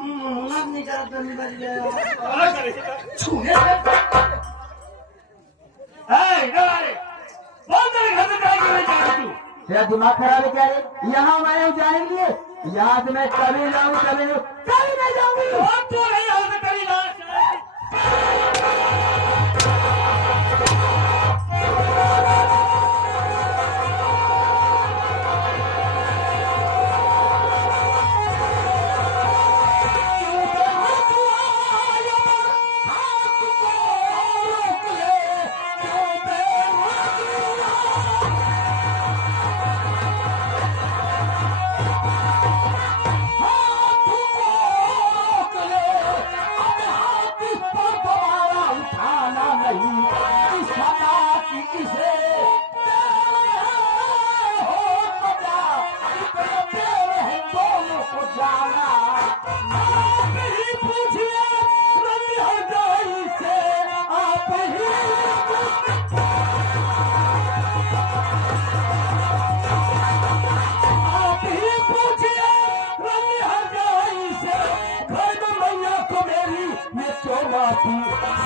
नहीं करा तो नहीं बच गया छूने तेरा दिमाग खराब है क्या रे? यहाँ मैं हूँ जाने के लिए, यहाँ से मैं कभी जाऊँ कभी नहीं जाऊंगी।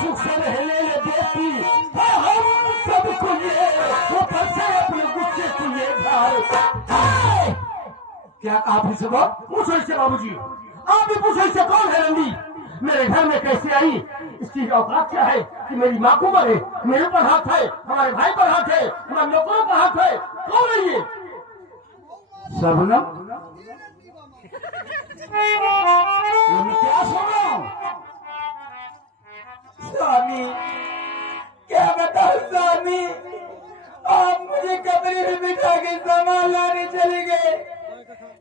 सुख से रहने देती हम सबको ये ऊपर से अपने गुस्से को ये क्या आप इसे पूछो इससे बाबूजी, आप भी पूछो इससे कौन है रंडी, मेरे घर में कैसे आई, इसकी औकात क्या है कि मेरी माँ को मरे, मेरे पर हाथ है, हमारे भाई पर हाथ है, हमारे नौकरों पर हाथ है, कौन है ये? सबनम क्या सुन रहा हूँ? स्वामी क्या बताओ स्वामी, आप मुझे कमरे में बिठा के सामान लाने चले गए,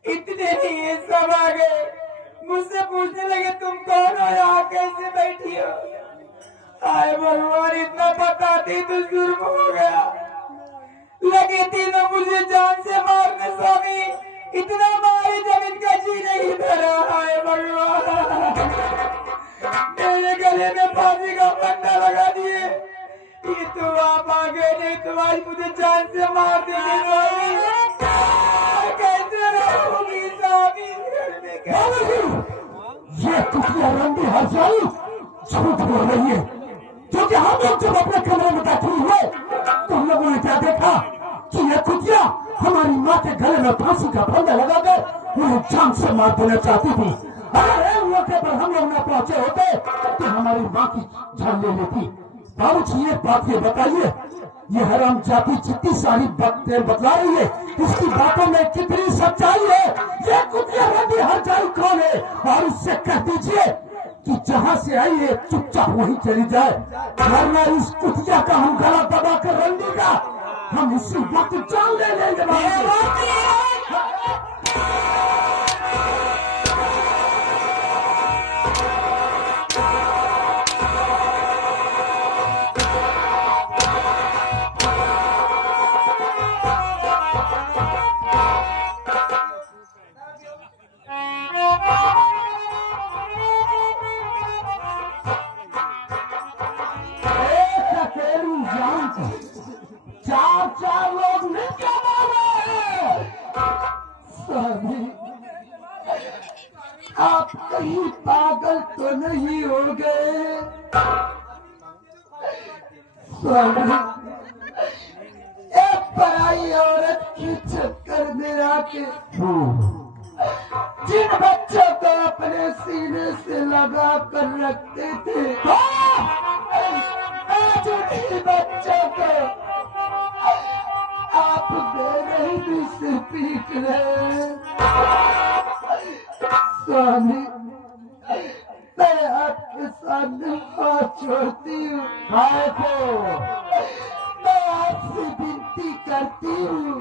इतने नहीं ये सब आ गए, मुझसे पूछने लगे तुम कौन हो, यहाँ कैसे बैठी हो? आए भगवान, इतना बताती तो जुर्म हो गया, लगे थी ना मुझे जान से मारने स्वामी, इतना मारे जब इनका जी नहीं धरा। आए भगवान, मेरे गले में फांसी का फंदा लगा दिए, ये तो आप आ गए, नहीं तो आज मुझे जान से मार देंगे स्वामी, कैसे रहूंगी स्वामी? ये कुटिया रंडी हरजाई झूठ बोल रही है, क्योंकि हम लोग जब अपने कमरे में बैठे हुए तो हम लोगों ने क्या देखा कि ये कुटिया हमारी माँ के गले में फांसी का फंदा लगाकर उन्हें जान से मार देना चाहती थी। अरे मौके पर हम लोग न पहुंचे होते तो हमारी माँ की जान ले लेती। बाबूजी एक बात ये बताइए, ये हराम जाति जितनी सारी बातें बतला रही है, इसकी बातों में कितनी सच्चाई है? ये कुटिया रंडी हरजाई कौन है? और उससे कह दीजिए कि जहाँ से आई है चुपचाप वहीं चली जाए, वरना इस कुटिया का हम गला दबा कर रंडी का हम इसी वक्त जान ले लेंगे। चार लोग मिलकर आप कहीं पागल तो नहीं हो गए? एक पराई औरत की चक्कर में आके जिन बच्चों को अपने सीने से लगा कर रखते थे, आज उन्हीं बच्चों को आप बेरहमी से पीट रहे। स्वामी, मैं आपके सामने हाथ छोड़ती हूँ, मैं आपसे विनती करती हूँ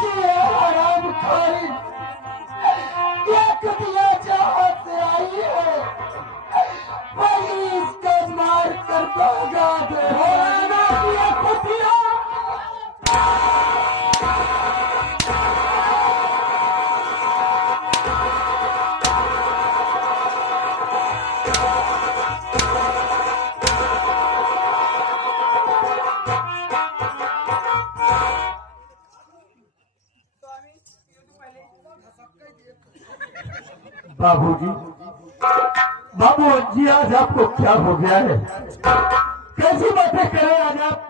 कि ये हराम खोरी ये कुटिया जहाँ से आई है वही इसको मार कर भगा दे। ये कुटिया बाबूजी, बाबूजी आज आपको क्या हो गया है? कैसी बातें करें आज आप?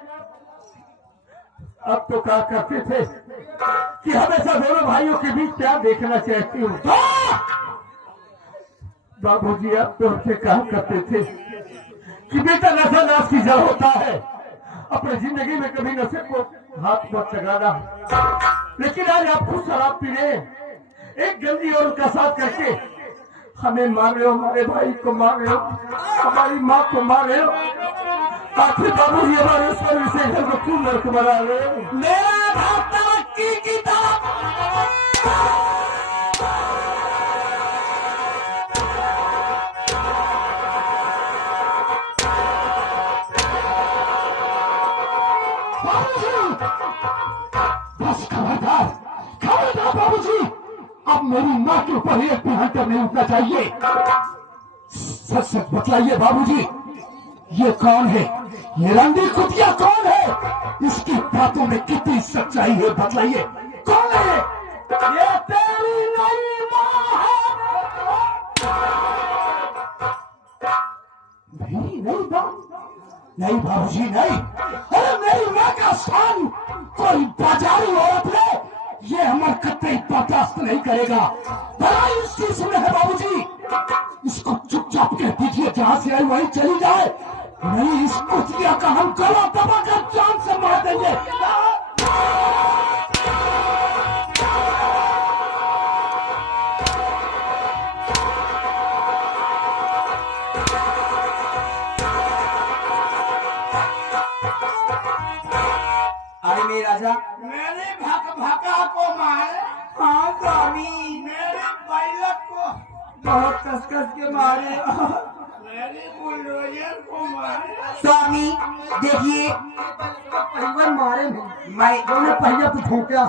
अब तो कहा करते थे कि हमेशा दोनों भाइयों के बीच प्यार देखना चाहती हूँ। बाबूजी, आप तो हमसे कहा करते थे कि बेटा नशा नाश की जड़ होता है, अपनी जिंदगी में कभी नशे को हाथ मत लगाना। लेकिन आज आप खुद शराब पी रहे, एक गंदी और उनका साथ करके हमें मार रहे हो, हमारे भाई को मार रहे हो, हमारी माँ को मार रहे हो। आखिर बाबूजी हमारे स्वर्ग से घर को क्यों नर्क बना रहे हो? मेरा भाव तरक्की की तरफ। बस खबरदार, खबरदार बाबूजी, अब मेरी माँ के ऊपर एक भी हंटर नहीं उठना चाहिए। सच सच बतलाइए बाबूजी, ये कौन है? ये रंडी कुतिया कौन है? इसकी बातों में कितनी सच्चाई है, बतलाइए कौन है? ये तेरी नई माँ है। मेरी नई माँ? नहीं बाबूजी, नहीं। अरे मेरी माँ का स्थान कोई बाजारी औरत ले, ये हमारे कतई बर्दाश्त नहीं करेगा। बड़ा इसकी सुने है बाबूजी, इसको चुपचाप कह दीजिए जहां से आई वहीं चली जाए, नहीं इस कुतिया का हम गला दबाकर जान से मार देंगे। अरे मेरे राजा, मेरे भका को मारे। हाँ स्वामी, मेरे बालक को बहुत कस के मारे। मेरे बुलडोजर को मारे। स्वामी देखिए, परिवार मारे मैं दोनों पहिया पे ठोका।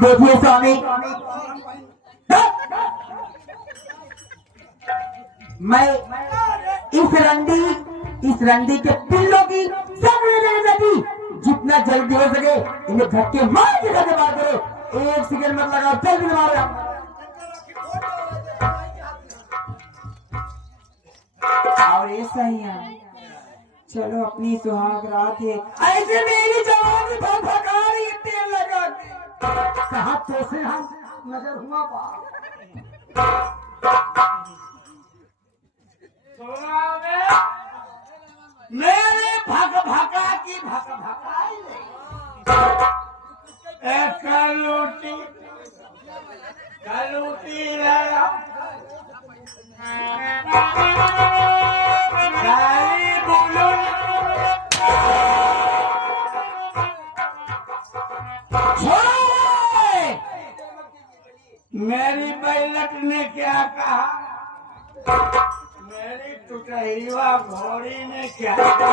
देखिए स्वामी, मैं इस रंडी के पिल्लों की सब लगी, जितना जल्दी हो सके इन्हें धक्के मार के करके मार करो। एक सेकंड मत लगाओ, जल्दी मारो। और ऐसा ही है, चलो अपनी सुहाग रात है। ऐसे मेरी जवानी भका रही, तेल लगा कहा तो से हम नजर हुआ पा। मेरे भका की भकाई एक कलूटी लगा मेरी बैलक ने क्या कहा? मेरी टुटहिवा घोड़ी ने क्या कहा?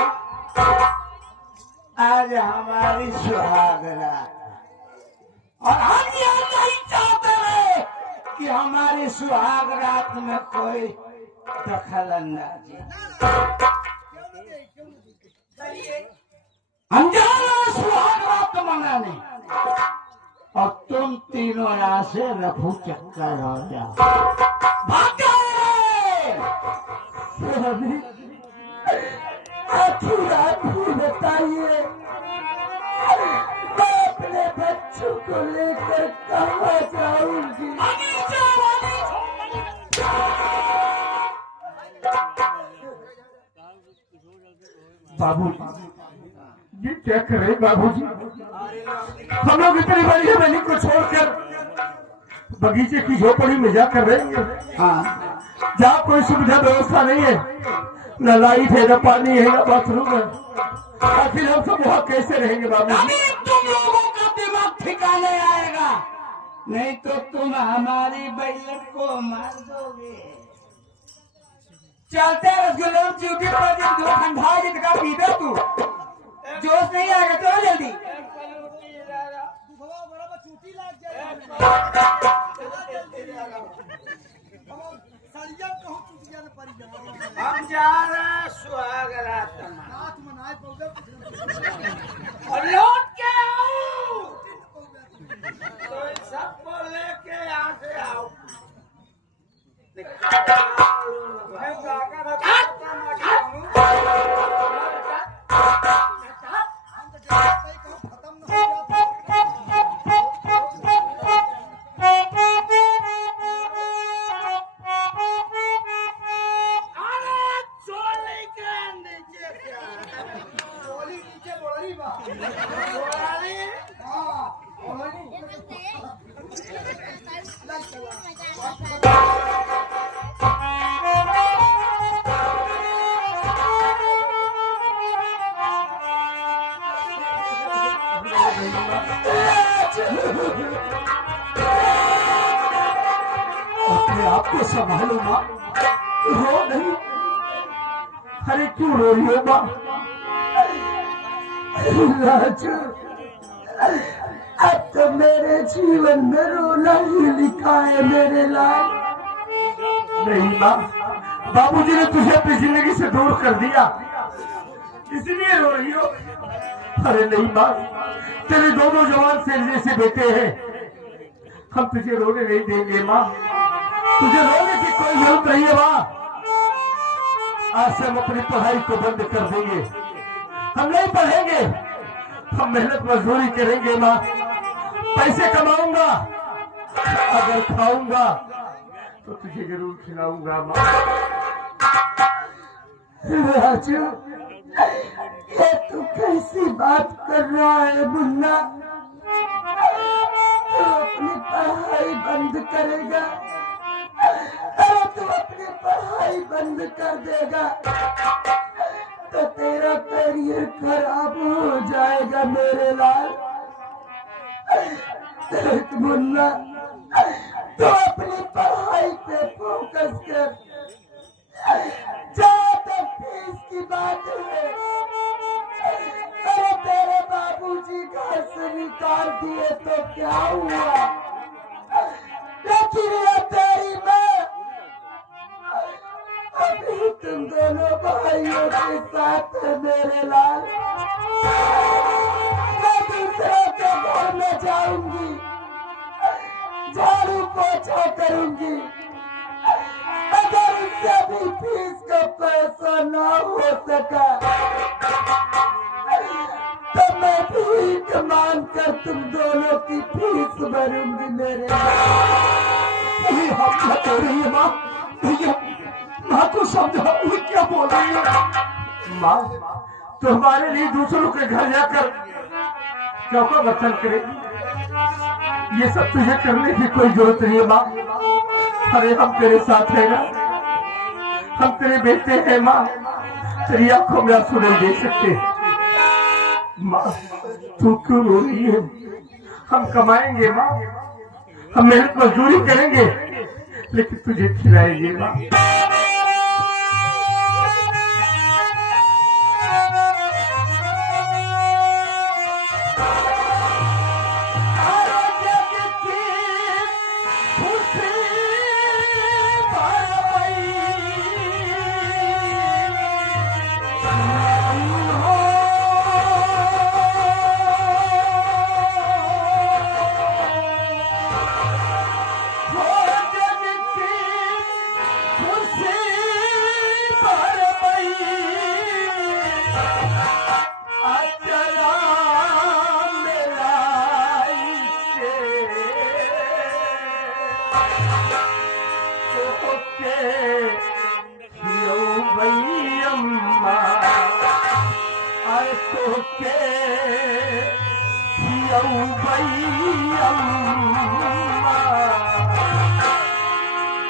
आज हमारी सुहाग रात, और हम ये नहीं चाहते हैं कि हमारी सुहाग रात में कोई दखल अंदाजी। हम जा रहे हैं सुहाग रात मनाने, और तुम तीनों यहाँ से रफू चक्कर हो जाओ। आखिर आप ही बताइए, मैं अपने बच्चों को लेकर कहाँ जाऊंगी? बाबूजी, ये क्या कर रहे बाबूजी? हम लोग इतनी बड़ी हवेली को छोड़कर बगीचे की झोपड़ी में जाकर रहेंगे। हाँ, जहाँ कोई सुविधा व्यवस्था नहीं है, न लाइट है, न पानी है, न बाथरूम है। आखिर हम सब वहाँ कैसे रहेंगे बाबूजी? तुम लोगों का दिमाग ठिकाने आएगा, नहीं तो तुम हमारी बैलक को मार दोगे। चलते रसगुल्ले चूटी पर दिन दो ठंडा जितका पीते तू, जोश नहीं आएगा, चलो जल्दी। अपने आप को संभालो माँ, रो नहीं। अरे क्यों रो रही हो माँ? राजू, अब तो मेरे जीवन में रोना ही लिखा है मेरे लाल। नहीं माँ, बाबूजी ने तुझे अपनी जिंदगी से दूर कर दिया, इसलिए रो रही हो। अरे नहीं माँ, तेरे दोनों जवान शेर जैसे बेटे हैं, हम तुझे रोने नहीं देंगे माँ। तुझे रोने की कोई जरूरत नहीं है माँ। आज से हम अपनी पढ़ाई को बंद कर देंगे, हम नहीं पढ़ेंगे, हम मेहनत मजदूरी करेंगे माँ। पैसे कमाऊंगा, अगर खाऊंगा तो तुझे जरूर खिलाऊंगा माँ। राजू, ये तू कैसी बात कर रहा है मुन्ना? तू अपनी पढ़ाई बंद करेगा? अरे तू अपनी पढ़ाई बंद कर देगा तो तेरा करियर खराब हो जाएगा मेरे लाल। मुन्ना, तू अपनी पढ़ाई पे फोकस कर। जहाँ तक फीस की बात है, अरे तेरे बाबूजी घर से निकाल दिए तो क्या हुआ, लेकिन ये तेरी माँ अभी तुम दोनों भाइयों के साथ है मेरे लाल। मैं दूसरों के घर में जाऊंगी, झाड़ू पोछा करूंगी। अगर उससे भी फीस का पैसा ना हो सका तो मैं भीख मांग कर तुम दोनों की फीस भरूंगी मेरे लाल। हम तो रही है माँ, भैया माँ को समझाओ, क्या बोल रही है माँ? तो हमारे लिए दूसरों के घर जाकर चौका बर्तन करेगी, ये सब तुझे करने की कोई जरूरत नहीं है माँ। अरे हम तेरे साथ है ना, हम तेरे बेटे हैं माँ, तेरी आंखों में आंसू नहीं देख सकते माँ। तू क्यों रो रही है? हम कमाएंगे माँ, हम मेहनत मजदूरी करेंगे, लेकिन तुझे खिलाएंगे माँ।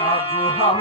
अब हम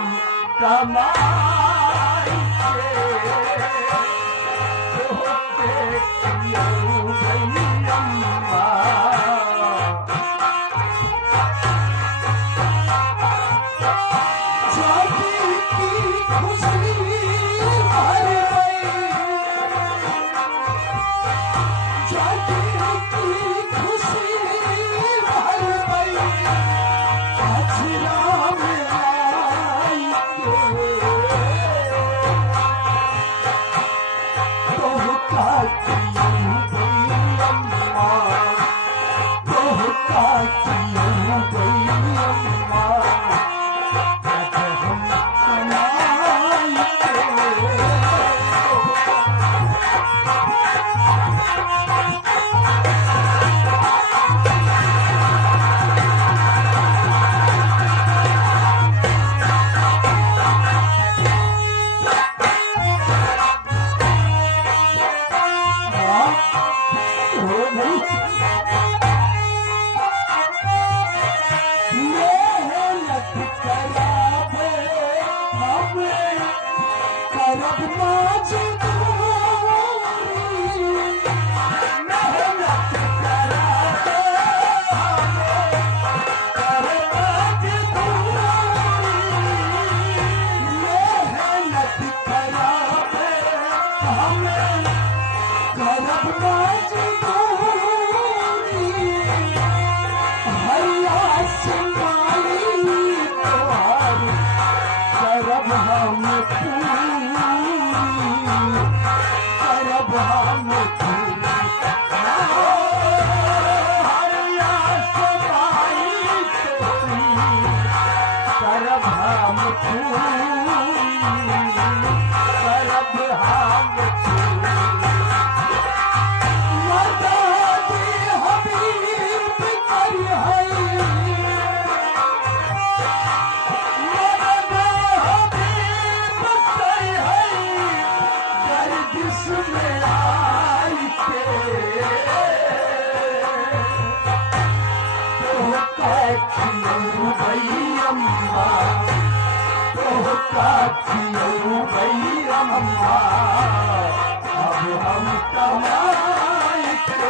हम करब हम मदद हबीब करी है मदद हबीब करी है गर्दिश में आई के काठियों भई अम्मा तो काठियों भई अम्मा अब हम कमाई के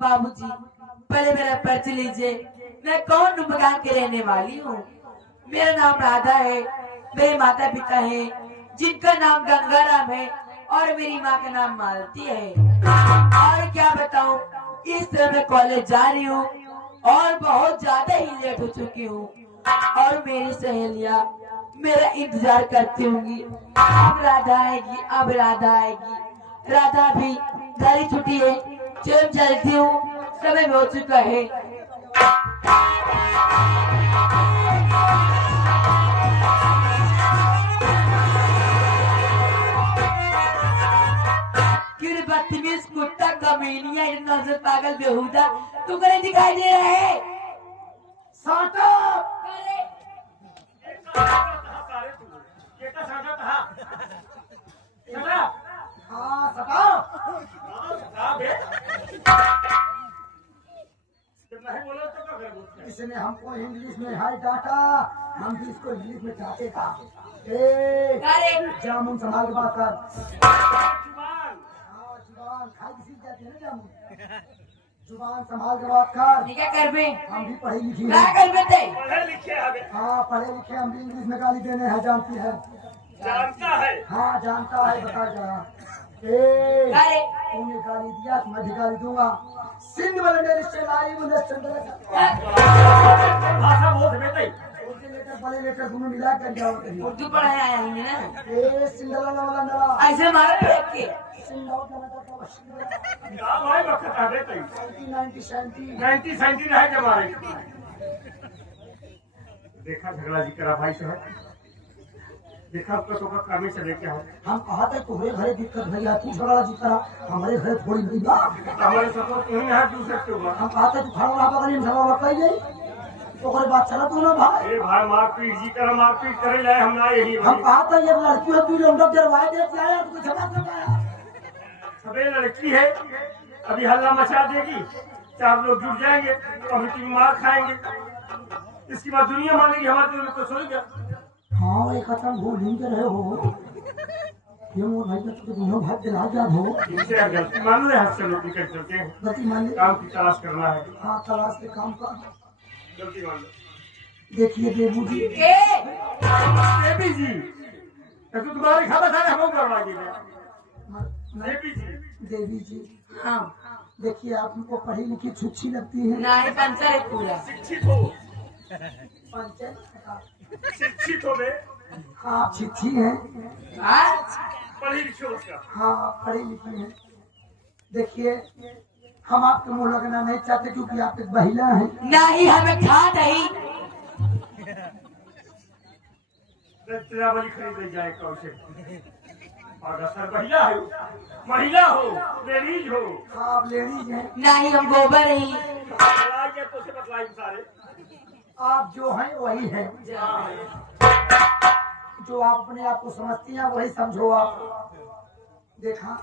बाबूजी पहले मेरा परिचय लीजिए। मैं कौन नुमगान के रहने वाली हूँ। मेरा नाम राधा है। मेरे माता पिता हैं जिनका नाम गंगाराम है और मेरी माँ का नाम मालती है। और क्या बताऊँ, इस तरह मैं कॉलेज जा रही हूँ और बहुत ज्यादा ही लेट हो चुकी हूँ और मेरी सहेलियाँ मेरा इंतजार करती होंगी। अब राधा आएगी, अब राधा आएगी। राधा भी घर ही छुट्टी है, चल चलती हूँ, समय हो चुका है। क्यों बदतमीज कुत्ता कमीनिया नजर पागल बेहुदा तू नहीं दिखाई दे रहा है। साटा हाँ सटा इसने हमको इंग्लिश में हाय डांटा, हम भी इसको इंग्लिश में डांटे था। जामुन संभाल के बात कर। हाँ जुबान खाई सीख जाती है ना जामुन। जुबान संभाल के बात कर। क्या कर बे? हम भी पढ़ी लिखी क्या है। कर बेटे? हाँ पढ़े लिखे, हम भी इंग्लिश में गाली देने हैं, जानती है। जानता है। हाँ जानता है, बता जरा। अरे तूने गाली दिया तो मैं भी गाली दूंगा। सिंध वाले ने रिश्ते लाई मुझे भाषा बहुत बेटे। लेटर बड़े लेटर दोनों मिला कर जाओ कहीं। उर्दू पढ़ाया आया हूँ ना, सिंगला वाला नला ऐसे मारा फेंक के। क्या भाई वक्त आ बेटे। 90 90 सेंटी है के बारे देखा झगड़ा जी करा भाई साहब, देखा तो का काम ही चले क्या है। हम कहा था तुम्हारे घरे दिक्कत भैया तू झगड़ा जी करा, हमारे घरे थोड़ी नहीं बा। हमारे साथ तुम ही यहाँ दूर सकते हो। हम कहा था तू खड़ा रहा बगल में झगड़ा कर गई तो कोई बात चला तू ना भाई। ए भाई मारपीट जी करा, मारपीट करे लाए हम ना यही हम कहा था ये लड़की है तू लोग डरवाए दे आया तो झगड़ा कर पाया। सबे लड़की है, अभी हल्ला मचा देगी, 4 लोग जुट जाएंगे तो हम तीन मार खाएंगे, इसके बाद दुनिया मानेगी हमारे दिल को सोएगा। हाँ एक खत्म भूल ही के रहे हो ये मोर भाई तो दोनों भाग दिला जा हो। इनसे गलती मान रहे हाथ से लोग निकल चलते हैं, गलती मान ले। काम की तलाश करना है। हाँ तलाश के काम कर। गलती मान लो। देखिए देवू जी देवी जी तो तुम्हारे खाता था हम करवा देवी जी। देवी जी हाँ देखिए आप हमको पढ़ी लिखी छुच्छी लगती है। नहीं पंचर है पूरा। शिक्षित हो, पंचायत शिक्षित हो बे, हाँ आप चिट्ठी हैं। पढ़ी लिखी हो उसका। हाँ आप पढ़ी लिखी हैं। देखिए हम आपके मुँह लगना नहीं चाहते क्योंकि आप एक महिला हैं। नहीं हमें खा नहीं। वाली खरीद ले जाए कौशे और असर महिला है, महिला हो, लेडीज हो। हाँ आप लेडीज हैं। नहीं हम गोबर ही। बतलाइए तो से बतलाइए सारे। आप जो हैं वही हैं, जो आप अपने आप को समझती हैं वही समझो आप। देखा